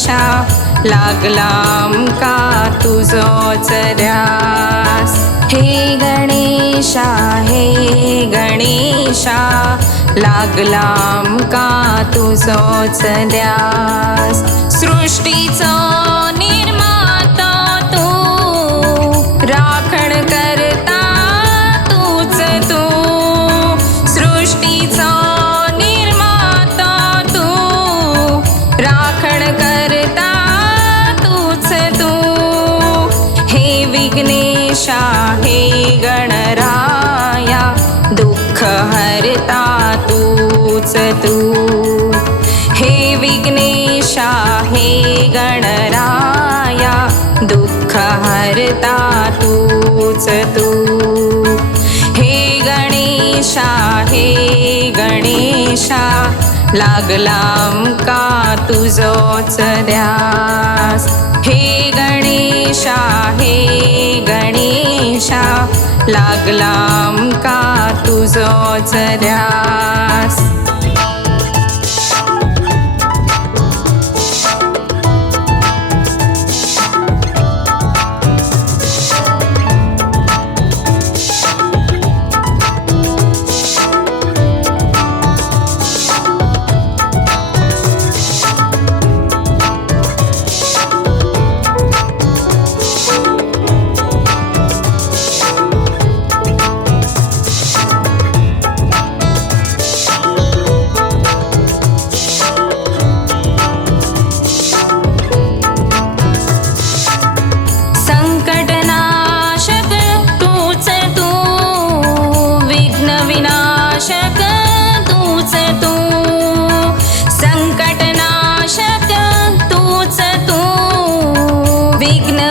गणेशा लागला आमका तुझोच ध्यास। हे गणेशा लागला आमका तुझोच ध्यास। सृष्टीचो निर्माता तू राखण करता तूच तू। सृष्टीचो निर्माता तू राखण करता तूच तू। हे विघ्नेशा हे गणराया दुःख हरता तूच तू। हे विघ्नेशा हे गणराया दुःख हरता तूच तू। हे गणेशा लागला आमका तुझोच ध्यास। हे गणेशा लागला आमका तुझोच ध्यास।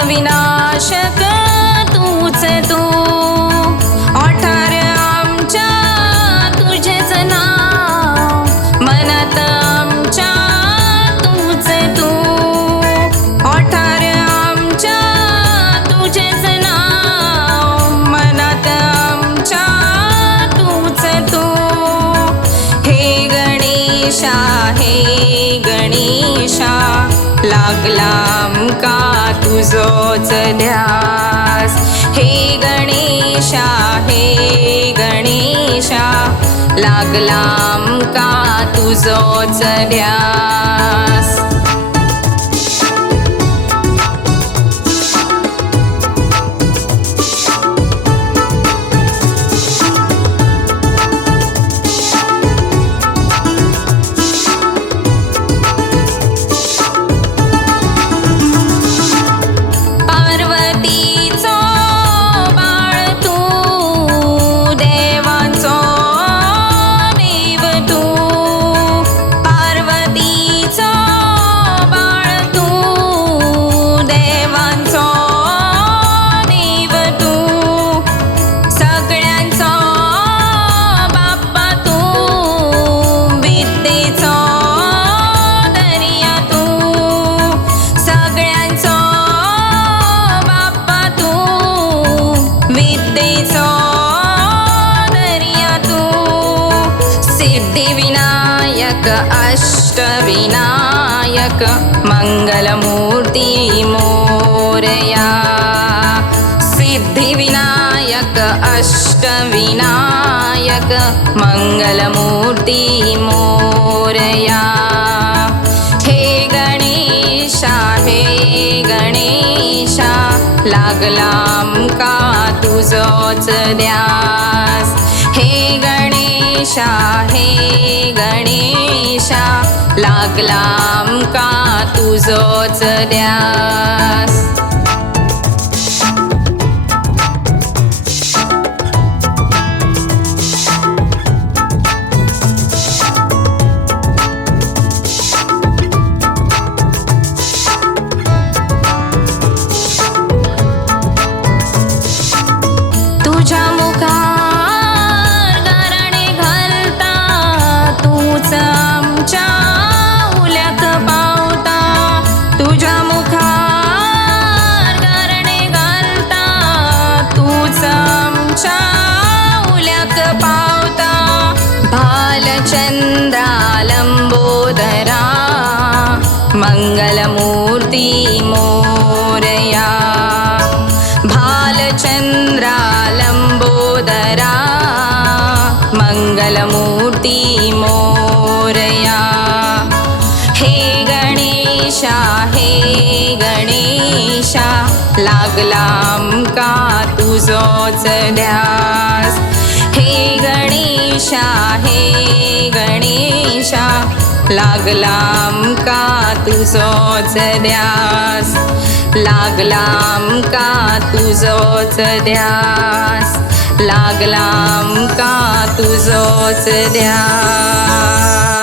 विनाशक तूच तू। ओठार आमच्या तुझेच नाव मनात आमच्या तूच तू। ओठार आमच्या तुझेच नाव मनात आमच्या तूच तू। हे गणेशा लागला आमका तुझोच ध्यास। हे गणेशा लागला आमका तुझोच ध्यास। सिद्धिविनायक अष्टविनायक मंगलमूर्ती मोरया। सिद्धिविनायक अष्टविनायक मंगलमूर्ती मोरया। हे गणेशा लागला आमका तुझोच ध्यास। हे गणेशा लागला आमका तुझोच ध्यास। तुझ्या मुखार गाराणे घालता तूच आमच्या उल्याक पावता। तुझ्या मुखार मंगलमूर्ती मोरया भालचंद्रा लंबोदरा मंगलमूर्ती मोरया हे गणेशा लागला आमका तुझोच ध्यास हे गणेशा लागला आमका तुझोच ध्यास लागला आमका तुझोच ध्यास लागला आमका तुझोच ध्यास